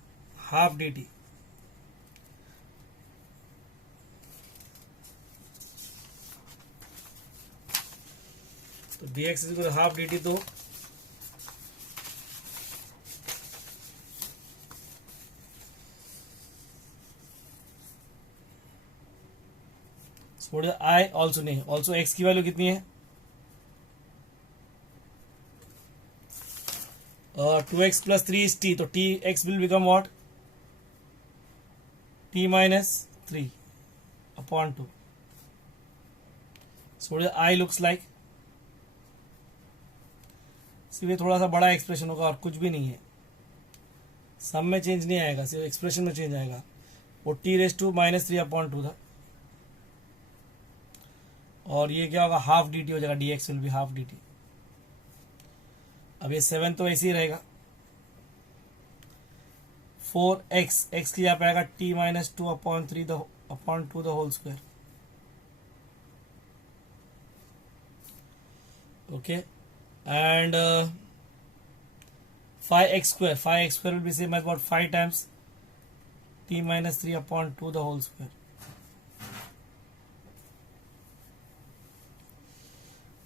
Half dt. तो dx is equal to half dt. तो what is I also नहीं, also x की वैल्यू कितनी है? 2x plus 3 is t, तो t x will become what? t minus 3 upon 2. So what is I looks like? सिर्फ ये थोड़ा सा बड़ा एक्सप्रेशन होगा और कुछ भी नहीं है. सम में चेंज नहीं आएगा, सिर्फ एक्सप्रेशन में चेंज आएगा. वो t raised to minus 3 upon 2 था और ये क्या होगा? हाफ dt हो जाएगा. dx will be half dt. अब ये 7 तो ऐसे ही रहेगा. 4x x की यहाँ पे आएगा t minus 2 upon 3 upon 2 the whole square. Okay, and 5x square will be same as what? 5 times t minus 3 upon 2 the whole square.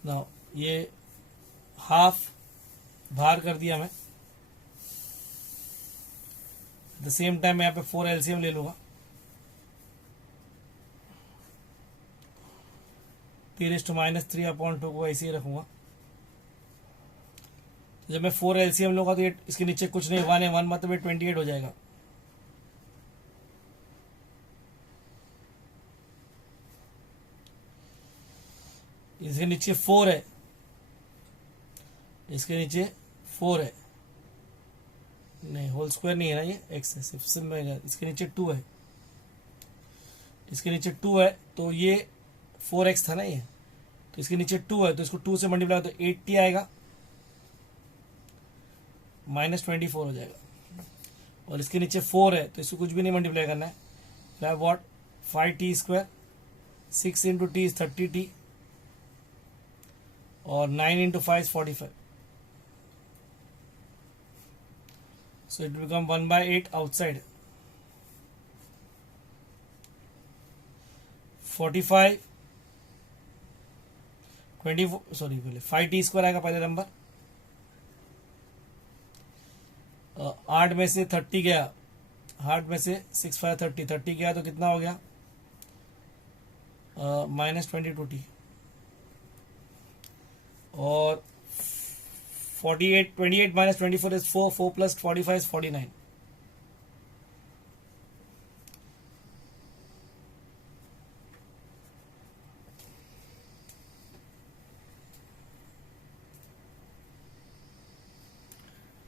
Now ये हाफ बाहर कर दिया मैं. एट द सेम टाइम मैं यहाँ पे 4 एलसीएम ले लूंगा. t raised to minus 3 upon 2 को ऐसे ही रखूंगा. तो जब मैं 4 एलसीएम लूंगा तो ये इसके नीचे कुछ नहीं, 1 है, 1 मतलब ये 28 हो जाएगा. इसके नीचे 4 है, इसके नीचे 4 है, नहीं होल स्क्वायर नहीं है ना, ये एक्स है सिर्फ सिंपल. इसके नीचे 2 है, इसके नीचे 2 है तो ये 4x था ना ये, तो इसके नीचे 2 है तो इसको 2 से मल्टीप्लाई तो 80 आएगा माइनस 24 हो जाएगा. और इसके नीचे 4 है तो इसको कुछ भी नहीं मल्टीप्लाई करना है. What? 5t square, 6 into T is 30t और 9 into 5 is 45. So it will become 1 by 8 outside. 45 24 sorry पहले 5t² आएगा पहले नंबर। 8 में से 30 गया, 8 में से 6 5 30 गया तो कितना हो गया -22t। और 28 minus 24 is 4, 4 plus 45 is 49।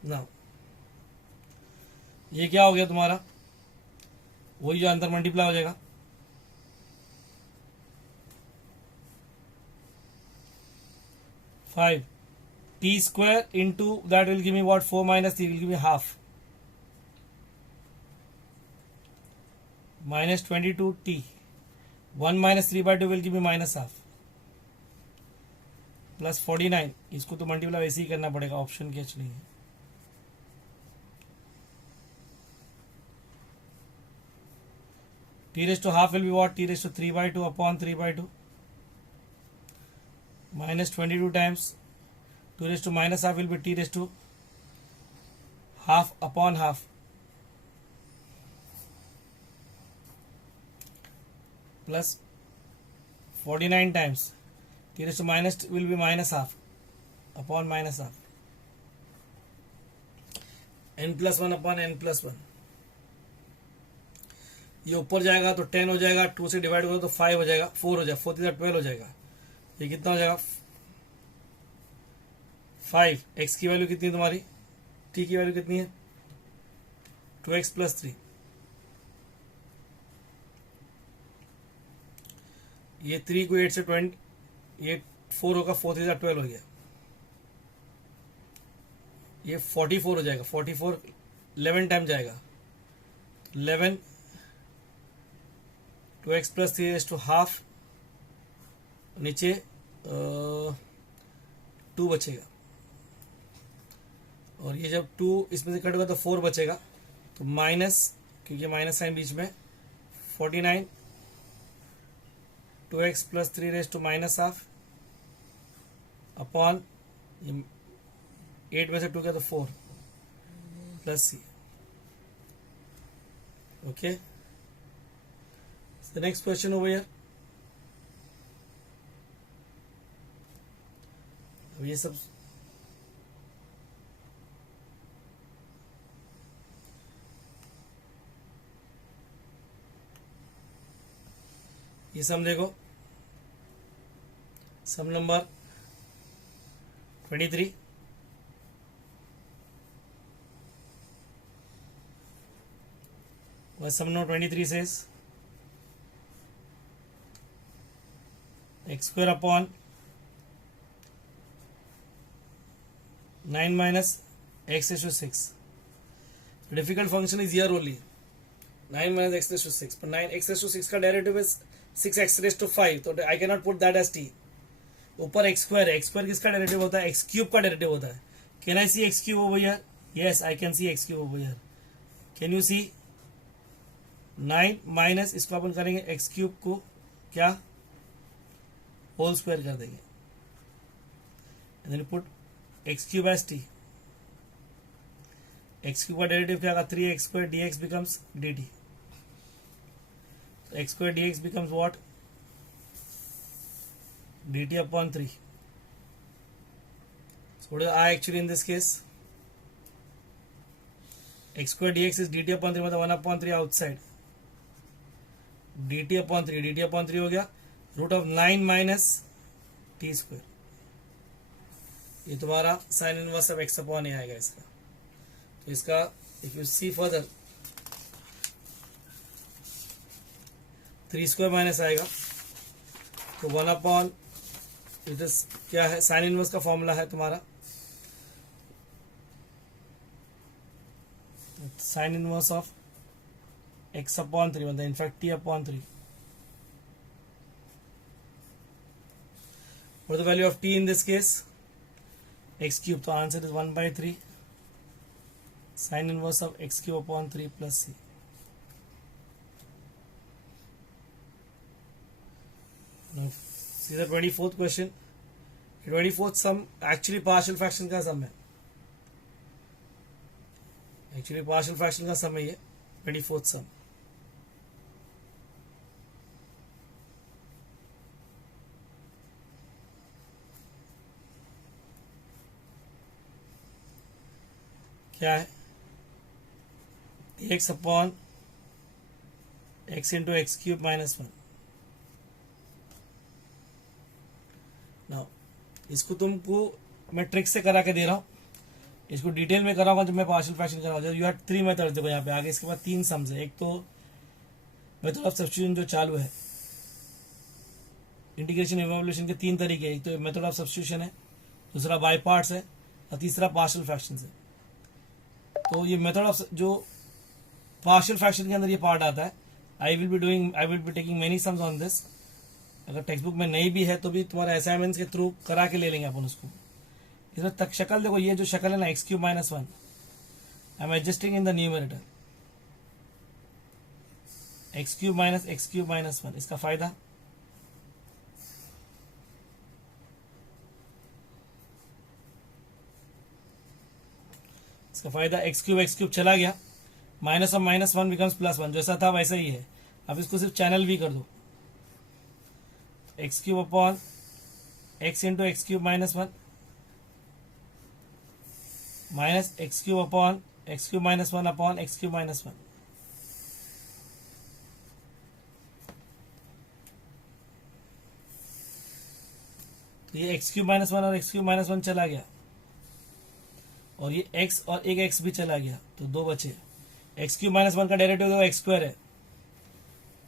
Now ये क्या हो गया तुम्हारा, वही जो अंदर मल्टीप्लाई हो जाएगा। Five t² into that will give me what, 4 minus 3 will give me half, minus 22t। 1 minus 3/2 will give me minus half, plus 49। इसको तो मल्टीप्लाई वैसे ही करना पड़ेगा, ऑप्शन कैच नहीं है। t raised to half will be what, t raised to 3/2 upon 3/2, minus 22 times 2 raised to minus half will be t raised to half upon half, plus 49 times t raised to minus will be minus half upon minus half, n+1 upon n+1। ये ऊपर जाएगा तो 10 हो जाएगा, 2 से डिवाइड करो तो 5 हो जाएगा, 4 हो जाएगा, 4 3 12 हो जाएगा। ये कितना हो जाएगा 5। x की वैल्यू कितनी है तुम्हारी, t की वैल्यू कितनी है 2x + 3। ये 3 को 8 से 20, ये 4 होगा, 4 3 12 हो गया। ये 44 हो जाएगा, 44 11 टाइम जाएगा, 11 2x + 3 raised to half, नीचे 2 बचेगा। और ये जब 2 इसमें से कट होगा तो 4 बचेगा, तो माइनस, क्योंकि माइनस साइन बीच में, 49 2x + 3 raised to minus half upon 8 में से 2 का तो 4 plus c। Okay, the next question over here। अब ये सब ये सम देखो, सम नंबर 23। वह सम number 23 says x² upon 9 minus x raised to 6। The difficult function is here only, 9 minus x raised to 6, but 9x raised to 6 का derivative is 6x raised to 5, तो I cannot put that as t। ऊपर x² किसका डेरिवेटिव होता है, x³ का डेरिवेटिव होता है। Can I see x³ over here? Yes, I can see x³ over here। Can you see 9 minus, इसको अपन करेंगे x³ को क्या, होल स्क्वायर कर देंगे, and then put x³ as t। x³ का डेरिवेटिव क्या होगा, 3x² dx becomes dt। So x² dx becomes what, dt upon 3। So what is I actually in this case, x² dx is dt upon 3, मतलब 1/3 outside, dt upon 3 हो गया, रूट ऑफ 9 माइनस t²। ये तुम्हारा sine inverse of x upon a आएगा इसका। तो इसका if you see further 3² minus आएगा, तो 1/, इट इज क्या है, साइन इनवर्स का फॉर्मूला है तुम्हारा, sine inverse of x upon 3, मतलब इनफैक्ट t अपॉन 3। What is the value of t in this case, x³, तो answer is 1/3 sign inverse of x³ upon 3 plus c। Now, see the 24th question. 24th sum actually partial fraction का sum है. Actually partial fraction का sum है ये 24th sum. क्या है? x upon x into x cube minus 1. Now इसको तुमको मैं ट्रिक से करा के दे रहा हूँ. इसको डिटेल में कराऊंगा जब मैं पार्शियल फ्रैक्शन कराऊंगा. You have 3 methods. देखो यहाँ पे आगे इसके बाद 3 सम्स है. एक तो मेथड ऑफ सब्स्टिट्यूशन जो चालू है, इंटीग्रेशन इवैल्यूएशन के 3 तरीके हैं. एक तो मेथड ऑफ सब्स्टिट्यूशन है, दूसरा बाय पार्ट्स है और तीसरा पार्शियल फ्रैक्शन है. तो ये मेथड ऑफ जो पार्शियल फ्रैक्शन के अंदर ये पार्ट आता है. I will be taking many sums on this. अगर टेक्स्ट बुक में नहीं भी है तो भी तुम्हारे असाइनमेंट्स के थ्रू करा के ले लेंगे अपन उसको. इसमें तक शक्ल देखो, ये जो शक्ल है ना x cube minus 1, I am adjusting in the numerator. X cube minus 1. इसका फायदा एक्स क्यूब चला गया. Minus of minus 1 becomes plus 1. जैसा था वैसा ही है. अब इसको सिर्फ चैनल भी कर दो. X cube upon x into x cube minus 1 minus x cube upon x cube minus 1 upon x cube minus 1. तो ये एक्स क्यूब माइनस 1 और एक्स क्यूब माइनस 1 चला गया और ये x और एक x भी चला गया, तो 2 बचे. एक्स क्यूब माइनस 1 का डेरिवेटिव देखो एक्स स्क्वायर है.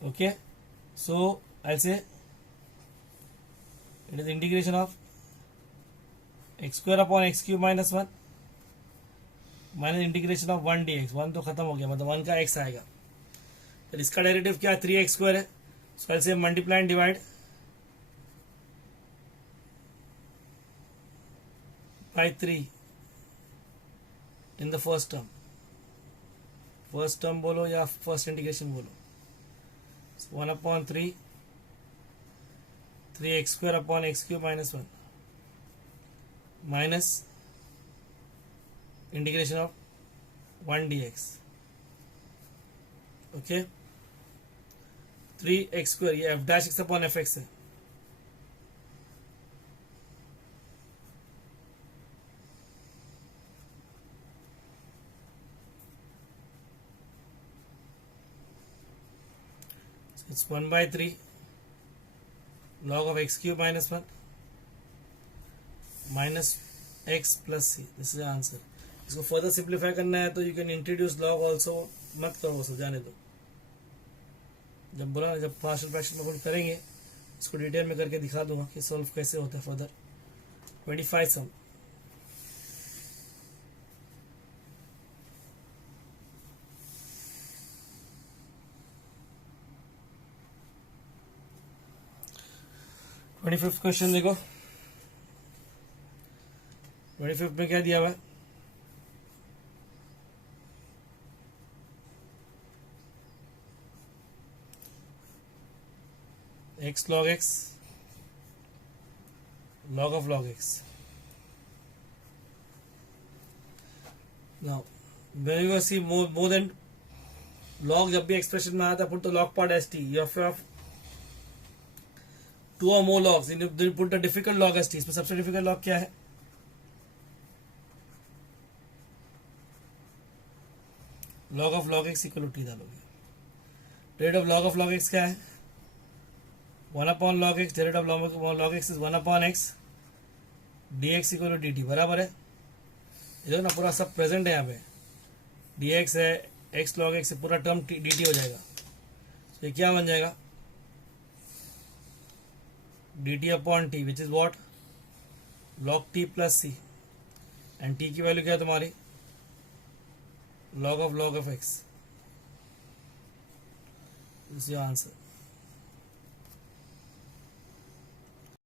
ओके, सो आई से it is integration of x square upon x cube minus 1 minus integration of 1 dx. 1 तो खत्म हो गया, मतलब 1 का x आएगा. फिर इसका डेरिवेटिव क्या है? 3x स्क्वायर है. सो आई से multiply and divide bye 3 in the first term बोलो या फर्स्ट इंटीग्रेशन बोलो. 1 upon 3 3x square upon x cube minus 1 minus integration of 1 dx. Okay, 3x square ये f dash x upon fx है. It's 1 by 3 log of x cube minus 1 minus x plus c. This is the answer. इसको फर्दर सिंप्लीफाई करना है तो you can introduce log also. मत करो, सब जाने दो. जब बोला जब पार्शियल फ्रैक्शन में करेंगे इसको डिटेल में करके दिखा दूंगा कि सॉल्व कैसे होता है फर्दर. 25 सम. फिफ्थ क्वेश्चन देखो. 25 में क्या दिया हुआ है? x log x log of log x. Now when you see more than log, जब भी एक्सप्रेशन में आता है put the log part st. You have 2 or more logs. You put the difficult log st. इसमें सबसे डिफिकल्ट log क्या है? log of log x equal to t डालोगे. Derivative of log of log x क्या है? 1 upon log x. Derivative of log x is 1 upon x dx equal to dt. बराबर है. इधर ना पूरा सब प्रेजेंट है यहाँ पे. dx है, x log x है, पूरा टर्म dt हो जाएगा. तो ये क्या बन जाएगा? dt upon t which is what? log t plus c. And t की वैल्यू क्या है तुम्हारी? log of x. This is your answer.